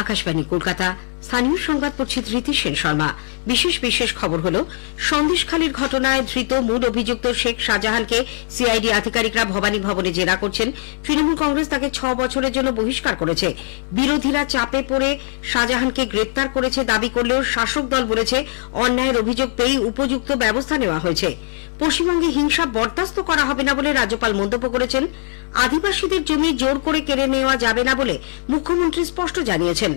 আকাশবাণী কলকাতা স্থানীয় সংবাদ পড়ছি ধৃতি সেন শর্মা। বিশেষ খবর হলো, সন্দেশখালীর ঘটনায় ধৃত মূল অভিযুক্ত শেখ শাহজাহানকে সিআইডি আধিকারিকরা ভবানী ভবনে জেরা করছেন। তৃণমূল কংগ্রেস তাকে 6 বছরের জন্য বহিষ্কার করেছে। বিরোধীরা চাপে পড়ে শাহজাহানকে গ্রেপ্তার করেছে দাবি করলেও শাসক দল বলেছে অন্যায়ের অভিযোগ পেয়েই উপযুক্ত ব্যবস্থা নেওয়া হয়েছে। পশ্চিমবঙ্গে হিংসা বরদাস্ত করা হবে না বলে রাজ্যপাল মন্তব্য করেছেন। আদিবাসীদের জমি জোর করে কেড়ে নেওয়া যাবে না বলে মুখ্যমন্ত্রী স্পষ্ট জানিয়েছেন।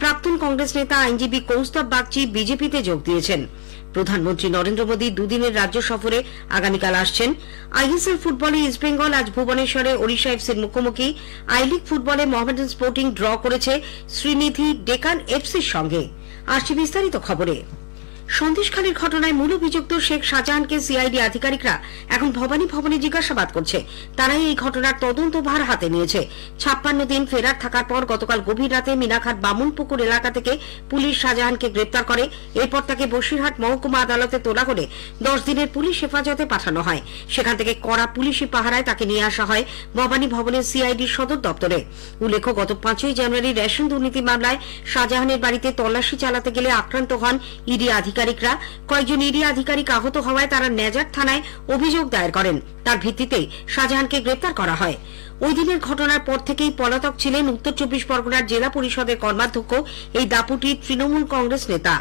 প্রাক্তন কংগ্রেস নেতা আইনজীবী কৌস্তব বাগচি বিজেপিতে যোগ দিয়েছেন। প্রধানমন্ত্রী নরেন্দ্র মোদী দুদিনের রাজ্য সফরে আগামীকাল আসছেন। আইএসএল ফুটবলে ইস্টবেঙ্গল আজ ভুবনেশ্বরে ওড়িশা এফসির মুখোমুখি। আই লিগ ফুটবলে মোহামেডান স্পোর্টিং ড্র করেছে শ্রীনিধি ডেকান এফসির সঙ্গে। আসছে বিস্তারিত খবরে। সন্দেশখালীর ঘটনায় মূল অভিযুক্ত শেখ শাহজাহানকে সিআইডি আধিকারিকরা এখন ভবানী ভবনে জিজ্ঞাসাবাদ করছে। তারাই এই ঘটনার তদন্তভার হাতে নিয়েছে। 56 দিন ফেরার থাকার পর গতকাল গভীর রাতে মিনাখার বামুনপুকুর এলাকা থেকে পুলিশ শাহজাহানকে গ্রেপ্তার করে। এরপর তাকে বসিরহাট মহকুমা আদালতে তোলা করে 10 দিনের পুলিশ হেফাজতে পাঠানো হয়। সেখান থেকে কড়া পুলিশি পাহারায় তাকে নিয়ে আসা হয় ভবানী ভবনের সিআইডি সদর দপ্তরে। উল্লেখ্য, গত 5ই জানুয়ারি রেশন দুর্নীতি মামলায় শাহজাহানের বাড়িতে তল্লাশি চালাতে গেলে আক্রান্ত হন ইডি আধিকারিকরা। কয়েকজন ইডি আধিকারিক আহত হওয়ায় তারা নেজার থানায় অভিযোগ দায়ের করেন। তার ভিত্তিতেই শাহজাহানকে গ্রেপ্তার করা হয়। ওই দিনের ঘটনার পর থেকেই পলাতক ছিলেন উত্তর 24 পরগনার জেলা পরিষদের কর্মাধ্যক্ষ এই দাপুটি তৃণমূল কংগ্রেস নেতা।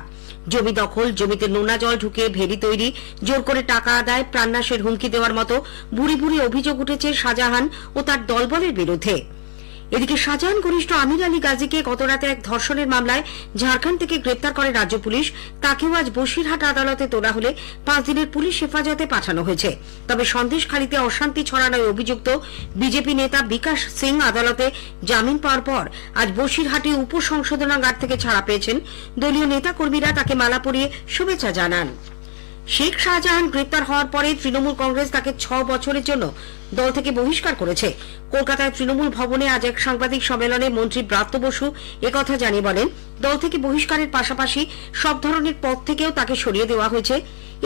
জমি দখল, জমিতে নোনা জল ঢুকিয়ে ভেড়ি তৈরি, জোর করে টাকা আদায়, প্রাণনাশের হুমকি দেওয়ার মতো বুড়ি বুড়ি অভিযোগ উঠেছে শাহজাহান ও তার দলবলের বিরুদ্ধে। এদিকে শাহজাহান ঘনিষ্ঠ আমির আলী গাজীকে গতরাতে এক ধর্ষণের মামলায় ঝাড়খণ্ড থেকে গ্রেপ্তার করে রাজ্য পুলিশ। তাকেও আজ বসিরহাট আদালতে তোলা হলে 5 দিনের পুলিশ হেফাজতে পাঠানো হয়েছে। তবে সন্দেশখালীতে অশান্তি ছড়ানোয় অভিযুক্ত বিজেপি নেতা বিকাশ সিং আদালতে জামিন পাওয়ার পর আজ বসিরহাটে উপসংশোধনাগার থেকে ছাড়া পেয়েছেন। দলীয় নেতাকর্মীরা তাকে মালা পরিয়ে শুভেচ্ছা জানান। শেখ শাহজাহান গ্রেপ্তার হওয়ার পরে তৃণমূল কংগ্রেস তাকে 6 বছরের জন্য দল থেকে বহিষ্কার করেছে। কলকাতায় তৃণমূল ভবনে আজ এক সাংবাদিক সম্মেলনে মন্ত্রী ব্রাত্য বসু একথা জানিয়ে বলেন, দল থেকে বহিষ্কারের পাশাপাশি সব ধরনের পদ থেকেও তাকে সরিয়ে দেওয়া হয়েছে।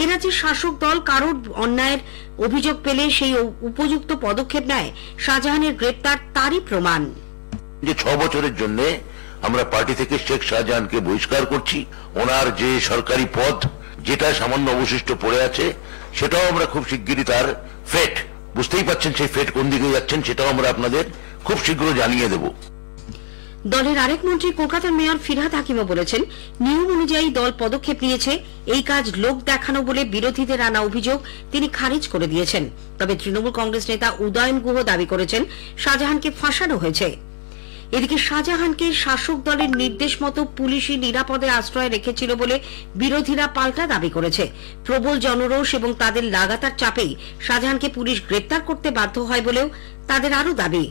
এ রাজ্যের শাসক দল কারোর অন্যায়ের অভিযোগ পেলে সেই উপযুক্ত পদক্ষেপ নেয়। শাহজাহানের গ্রেপ্তার তারই প্রমাণ। যে 6 বছরের জন্য আমরা পার্টি থেকে শেখ শাহজাহানকে বহিষ্কার করছি। ওনার যে সরকারি পদ যেটা সামান্য অবশিষ্ট পড়ে আছে, সেটাও আমরা খুব শিগগিরই তার ফেট, বুঝতেই পাচ্ছেন সেই ফেট কোন দিকে যাচ্ছেন, সেটাও আমরা আপনাদের খুব শীঘ্র জানিয়ে দেব। দলের আরেক মন্ত্রী কলকাতার মেয়র ফিরহাদ হাকিমও বলেছেন, নিয়ম অনুযায়ী দল পদক্ষেপ নিয়েছে। এই কাজ লোক দেখানো বলে বিরোধীদের আনা অভিযোগ তিনি খারিজ করে দিয়েছেন। তবে তৃণমূল কংগ্রেস নেতা উদয়ন গুহ দাবি করেছেন শাহজাহানকে ফাঁসানো হয়েছে। এদিকে শাহজাহানকে শাসক দলের নির্দেশ মতো পুলিশি নিরাপদে আশ্রয় রেখেছিল বলে বিরোধীরা পাল্টা দাবি করেছে। প্রবল জনরোষ এবং তাদের লাগাতার চাপেই শাহজাহানকে পুলিশ গ্রেপ্তার করতে বাধ্য হয় বলেও তাদের আরও দাবি।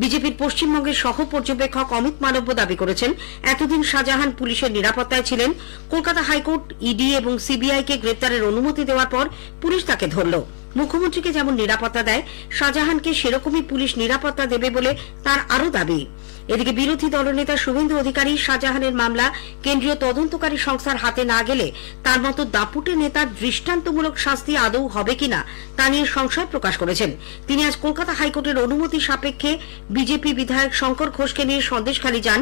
বিজেপির পশ্চিমবঙ্গের সহ পর্যবেক্ষক অমিত মালব্য দাবি করেছেন, এতদিন শাহজাহান পুলিশের নিরাপত্তায় ছিলেন। কলকাতা হাইকোর্ট ইডি এবং সিবিআই কে গ্রেপ্তারের অনুমতি দেওয়ার পর পুলিশ তাকে ধরল। মুখ্যমন্ত্রীকে যেমন নিরাপত্তা দেয়, শাহজাহানকে সেরকমই পুলিশ নিরাপত্তা দেবে বলে তার আরও দাবি। এদিকে বিরোধী দলনেতা শুভেন্দু অধিকারী শাহজাহানের মামলা কেন্দ্রীয় তদন্তকারী সংস্থার হাতে না গেলে তার মতো দাপুটে নেতার দৃষ্টান্তমূলক শাস্তি আদৌ হবে কিনা তা নিয়ে সংশয় প্রকাশ করেছেন। তিনি আজ কলকাতা হাইকোর্টের অনুমতি সাপেক্ষে বিজেপি বিধায়ক শঙ্কর ঘোষকে নিয়ে সন্দেশখালী যান।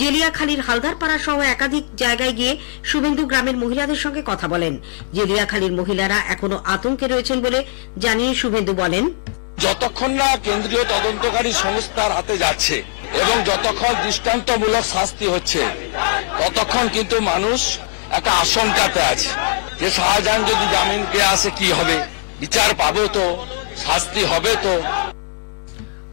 জেলিয়াখালীর হালদারপাড়া সহ একাধিক জায়গায় গিয়ে শুভেন্দু গ্রামের মহিলাদের সঙ্গে কথা বলেন। জেলিয়াখালীর মহিলারা এখনো আতঙ্কে রয়েছেন বলে জানিয়ে শুভেন্দু বলেন, যতক্ষণ না কেন্দ্রীয় তদন্তকারী সংস্থার হাতে যাচ্ছে এবং যতক্ষণ দৃষ্টান্তমূলক শাস্তি হচ্ছে, ততক্ষণ কিন্তু মানুষ একটা আশঙ্কাতে আছে যে শাহজাহান যদি জামিন পেয়ে আসে কি হবে, বিচার পাবো তো, শাস্তি হবে তো।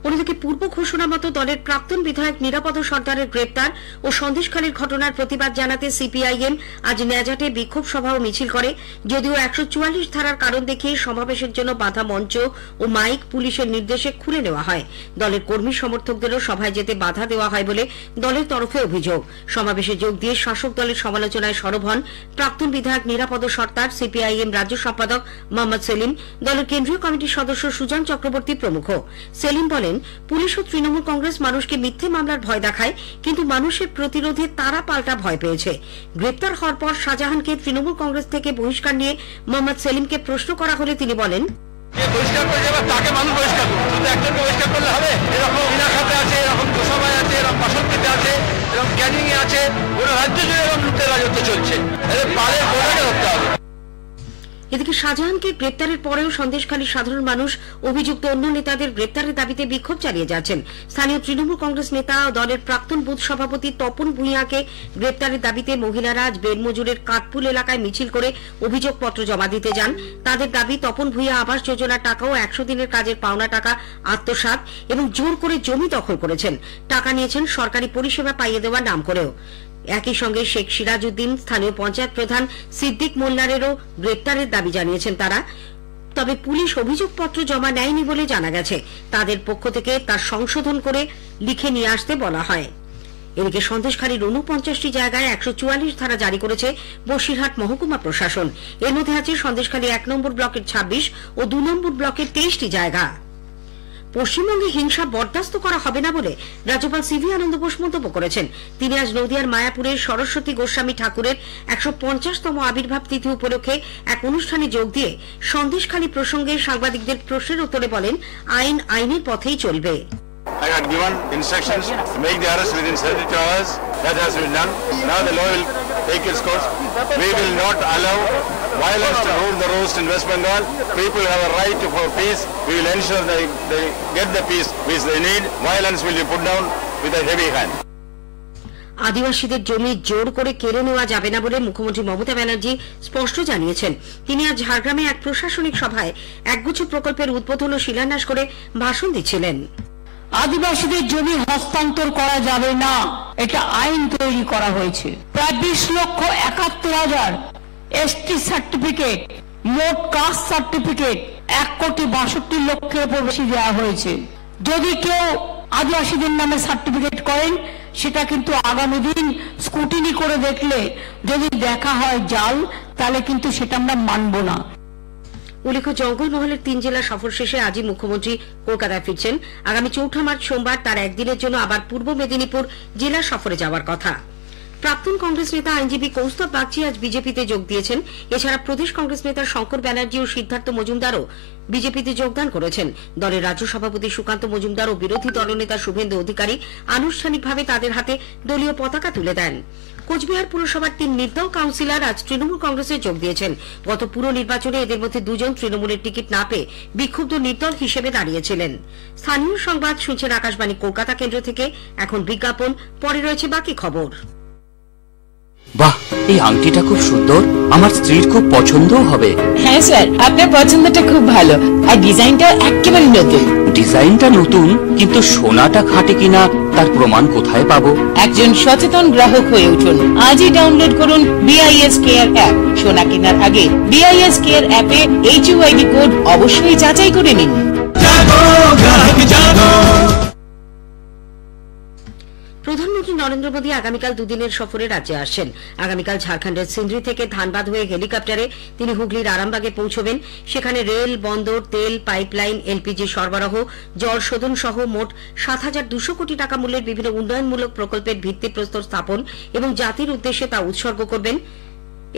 অন্যদিকে পূর্ব ঘোষণা মতো দলের প্রাক্তন বিধায়ক নিরাপদ সর্দারের গ্রেপ্তার ও সন্দেশখালীর ঘটনার প্রতিবাদ জানাতে সিপিআইএম আজ নেজাটে বিক্ষোভ সভা ও মিছিল করে। যদিও 144 ধারার কারণ দেখিয়ে সমাবেশের জন্য বাধা মঞ্চ ও মাইক পুলিশের নির্দেশে খুলে নেওয়া হয়। দলের কর্মী সমর্থকদেরও সভায় যেতে বাধা দেওয়া হয় বলে দলের তরফে অভিযোগ। সমাবেশে যোগ দিয়ে শাসক দলের সমালোচনায় সরব হন প্রাক্তন বিধায়ক নিরাপদ সর্দার, সিপিআইএম রাজ্য সম্পাদক মোহাম্মদ সেলিম, দলের কেন্দ্রীয় কমিটির সদস্য সুজন চক্রবর্তী প্রমুখ। সেলিম বলেন, পুলিশ ও তৃণমূল কংগ্রেস মানুষকে মিথ্যে মামলার ভয় দেখায়, কিন্তু মানুষের প্রতিরোধে তারা পাল্টা ভয় পেয়েছে। গ্রেপ্তার হওয়ার পর শাহজাহানকে তৃণমূল কংগ্রেস থেকে বহিষ্কার নিয়ে মোহাম্মদ সেলিমকে প্রশ্ন করা হলে তিনি বলেন, তাকে মানুষ বহিষ্কার করবে, শুধু একজনকে বহিষ্কার করলে হবে? এরকম মিনাখাতে আছে, এরকম গোসাবাই আছে, এরকম বাসন্তীতে আছে, এরকম ক্যানিং এ আছে, গোটা রাজ্য জুড়ে এরকম লুটের রাজত্ব চলছে। পালের গোড়াটা ধরতে হবে। এদিকে শাহজাহানকে গ্রেপ্তারের পরেও সন্দেশখালীর সাধারণ মানুষ অভিযুক্ত অন্য নেতাদের গ্রেপ্তারের দাবিতে বিক্ষোভ চালিয়ে যাচ্ছেন। স্থানীয় তৃণমূল কংগ্রেস নেতা ও দলের প্রাক্তন বুথ সভাপতি তপন ভূঁইয়াকে গ্রেপ্তারের দাবিতে মহিলারা আজ বেড়মজুরের কাঠপুল এলাকায় মিছিল করে অভিযোগপত্র জমা দিতে যান। তাদের দাবি, তপন ভূঁইয়া আবাস যোজনার টাকা ও 100 দিনের কাজের পাওনা টাকা আত্মসাৎ এবং জোর করে জমি দখল করেছেন। টাকা নিয়েছেন সরকারি পরিষেবা পাইয়ে দেওয়ার নাম করেও। একই সঙ্গে শেখ সিরাজউদ্দিন, স্থানীয় পঞ্চায়েত প্রধান সিদ্দিক মোল্লারেরও গ্রেপ্তারের দাবি জানিয়েছেন তারা। তবে পুলিশ অভিযোগপত্র জমা নেয়নি বলে জানা গেছে। তাদের পক্ষ থেকে তা সংশোধন করে লিখে নিয়ে আসতে বলা হয়। এদিকে সন্দেশখালীর 49টি জায়গায় 144 ধারা জারি করেছে বসিরহাট মহকুমা প্রশাসন। এর মধ্যে আছে সন্দেশখালী 1 নম্বর ব্লকের 26 ও 2 নম্বর ব্লকের 23টি জায়গা। পশ্চিমবঙ্গে হিংসা বরদাস্ত করা হবে না বলে রাজ্যপাল সিভি আনন্দ বোস মন্তব্য করেছেন। তিনি আজ নদিয়ার মায়াপুরের সরস্বতী গোস্বামী ঠাকুরের 150তম আবির্ভাব তিথি উপলক্ষে এক অনুষ্ঠানে যোগ দিয়ে সন্দেশখালী প্রসঙ্গে সাংবাদিকদের প্রশ্নের উত্তরে বলেন, আইন আইনের পথেই চলবে। I had given instructions to make the arrest within 72 hours. That has been done. Now the law will take its course. We will not allow violence to rule the roast in West Bengal. People have a right for peace. We will ensure they get the peace which they need. Violence will be put down with a heavy hand. আদিবাসীদের জমি জোর করে কেড়ে নেওয়া যাবে না বলে মুখ্যমন্ত্রী মমতা ব্যানার্জি স্পষ্ট জানিয়েছেন। তিনি আজ ঝাড়গ্রামে এক প্রশাসনিক সভায় একগুচ্ছ প্রকল্পের উদ্বোধন ও শিলান্যাস করে ভাষণ দিচ্ছিলেন। আদিবাসীদের জমি হস্তান্তর করা যাবে না, এটা আইন তৈরি করা হয়েছে। প্রায় 20,71,000 এসটি সার্টিফিকেট, মোট কাস্ট সার্টিফিকেট 1,62,00,000 উপর বেশি দেওয়া হয়েছে। যদি কেউ আদিবাসীদের নামে সার্টিফিকেট করেন, সেটা কিন্তু আগামী দিন স্ক্রুটিনি করে দেখলে যদি দেখা হয় জাল, তাহলে কিন্তু সেটা আমরা মানব না। উল্লেখ্য, জঙ্গলমহলের 3 জেলা সফর শেষে আজই মুখ্যমন্ত্রী কলকাতায় ফিরছেন। আগামী 4 মার্চ সোমবার তার একদিনের জন্য আবার পূর্ব মেদিনীপুর জেলা সফরে যাওয়ার কথা। প্রাক্তন কংগ্রেস নেতা আইনজীবী কৌস্তব বাগচি আজ বিজেপিতে যোগ দিয়েছেন। এছাড়া প্রদেশ কংগ্রেস নেতা শঙ্কর ব্যানার্জি ও সিদ্ধার্থ মজুমদারও বিজেপিতে যোগদান করেছেন। দলের রাজ্য সভাপতি সুকান্ত মজুমদার ও বিরোধী দলনেতা শুভেন্দু অধিকারী আনুষ্ঠানিকভাবে তাদের হাতে দলীয় পতাকা তুলে দেন। কোচবিহার পুরসভার 3 নির্দল কাউন্সিলর আজ তৃণমূল কংগ্রেসে যোগ দিয়েছেন। গত পুর নির্বাচনে এদের মধ্যে 2 জন তৃণমূলের টিকিট না পেয়ে বিক্ষুব্ধ নির্দল হিসেবে দাঁড়িয়েছিলেন। স্থানীয় সংবাদ শুনছেন আকাশবাণী কলকাতা কেন্দ্র থেকে। এখন বিজ্ঞাপন, পরে রয়েছে বাকি খবর। বাহ, এই আংটিটা খুব সুন্দর, আমার স্ত্রীর খুব পছন্দও হবে। হ্যাঁ স্যার, আপনার পছন্দটা খুব ভালো, আর ডিজাইনটা একেবারে নতুন। ডিজাইনটা নতুন, কিন্তু সোনাটা খাঁটি কিনা তার প্রমাণ কোথায় পাবো? একজন সচেতন গ্রাহক হয়ে উঠুন। আজই ডাউনলোড করুন BIS কেয়ার অ্যাপ। সোনা কেনার আগে BIS কেয়ার অ্যাপে HUID কোড অবশ্যই যাচাই করে নিন। প্রধানমন্ত্রী নরেন্দ্র মোদী আগামীকাল 2 দিনের সফরে রাজ্যে আসছেন। আগামীকাল ঝাড়খণ্ডের সিন্দ্রি থেকে ধানবাদ হয়ে হেলিকপ্টারে তিনি হুগলির আরামবাগে পৌঁছবেন। সেখানে রেল, বন্দর, তেল, পাইপলাইন, LPG সরবরাহ, জল শোধন সহ মোট 7,200 কোটি টাকা মূল্যের বিভিন্ন উন্নয়নমূলক প্রকল্পের ভিত্তিপ্রস্তর স্থাপন এবং জাতির উদ্দেশ্যে তা উৎসর্গ করবেন।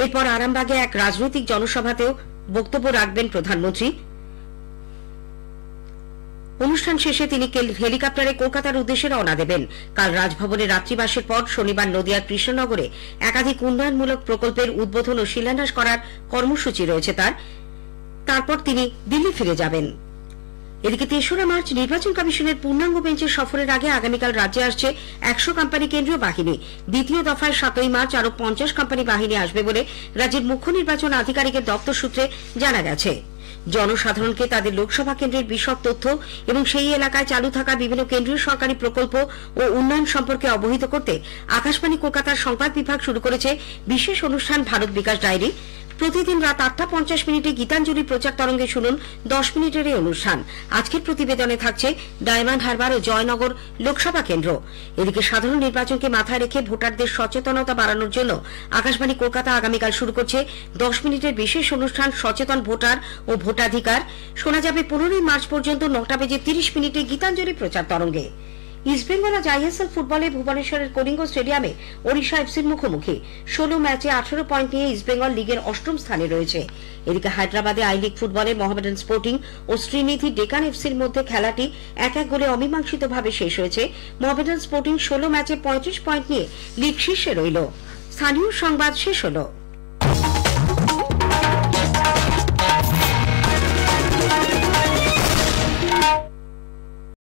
এরপর আরামবাগে এক রাজনৈতিক জনসভাতেও বক্তব্য রাখবেন প্রধানমন্ত্রী। অনুষ্ঠান শেষে তিনি হেলিকপ্টারে কলকাতার উদ্দেশ্যে রওনা দেবেন। কাল রাজভবনে রাত্রিবাসের পর শনিবার নদিয়ার কৃষ্ণনগরে একাধিক উন্নয়নমূলক প্রকল্পের উদ্বোধন ও শিলান্যাস করার কর্মসূচি রয়েছে তার। তারপর তিনি দিল্লি ফিরে যাবেন। এদিকে 3রা মার্চ নির্বাচন কমিশনের পূর্ণাঙ্গ বেঞ্চের সফরের আগে আগামীকাল রাজ্যে আসছে 100 কোম্পানি কেন্দ্রীয় বাহিনী। দ্বিতীয় দফায় 7ই মার্চ আরো 50 কোম্পানি বাহিনী আসবে বলে রাজ্যের মুখ্য নির্বাচন আধিকারিকের দপ্তর সূত্রে জানা গেছে। জনসাধারণকে তাদের লোকসভা কেন্দ্রের বিশদ তথ্য এবং সেই এলাকায় চালু থাকা বিভিন্ন কেন্দ্রীয় সরকারি প্রকল্প ও উন্নয়ন সম্পর্কে অবহিত করতে আকাশবাণী কলকাতার সংবাদ বিভাগ শুরু করেছে বিশেষ অনুষ্ঠান ভারত বিকাশ ডায়েরি। প্রতিদিন রাত 8টা 50 গীতাঞ্জলি প্রচার তরঙ্গে শুনুন 10 মিনিটের এই অনুষ্ঠান। আজকের প্রতিবেদনে থাকছে ডায়মন্ড হারবার ও জয়নগর লোকসভা কেন্দ্র। এদিকে সাধারণ নির্বাচনকে মাথায় রেখে ভোটারদের সচেতনতা বাড়ানোর জন্য আকাশবাণী কলকাতা আগামীকাল শুরু করছে 10 মিনিটের বিশেষ অনুষ্ঠান সচেতন ভোটার ও ভোটাধিকার। শোনা যাবে 15ই মার্চ পর্যন্ত 9টা বেজে 30 মিনিটে গীতাঞ্জলি প্রচার তরঙ্গে। ইস্টবেঙ্গল আজ আইএসএল ফুটবলে ভুবনেশ্বরের কলিঙ্গ স্টেডিয়ামে ওড়িশা এফসির মুখোমুখি। 16 ম্যাচে 18 পয়েন্ট নিয়ে ইস্টবেঙ্গল লিগের 8ম স্থানে রয়েছে। এদিকে হায়দ্রাবাদে আই লিগ ফুটবলে মোহামেডান স্পোর্টিং ও শ্রীনিধি ডেকান এফসির মধ্যে খেলাটি 1-1 গোলে অমীমাংসিতভাবে শেষ হয়েছে। মোহামেডান স্পোর্টিং 16 ম্যাচে 35 পয়েন্ট নিয়ে লিগ শীর্ষে রইল। স্থানীয় সংবাদ শেষ হলো।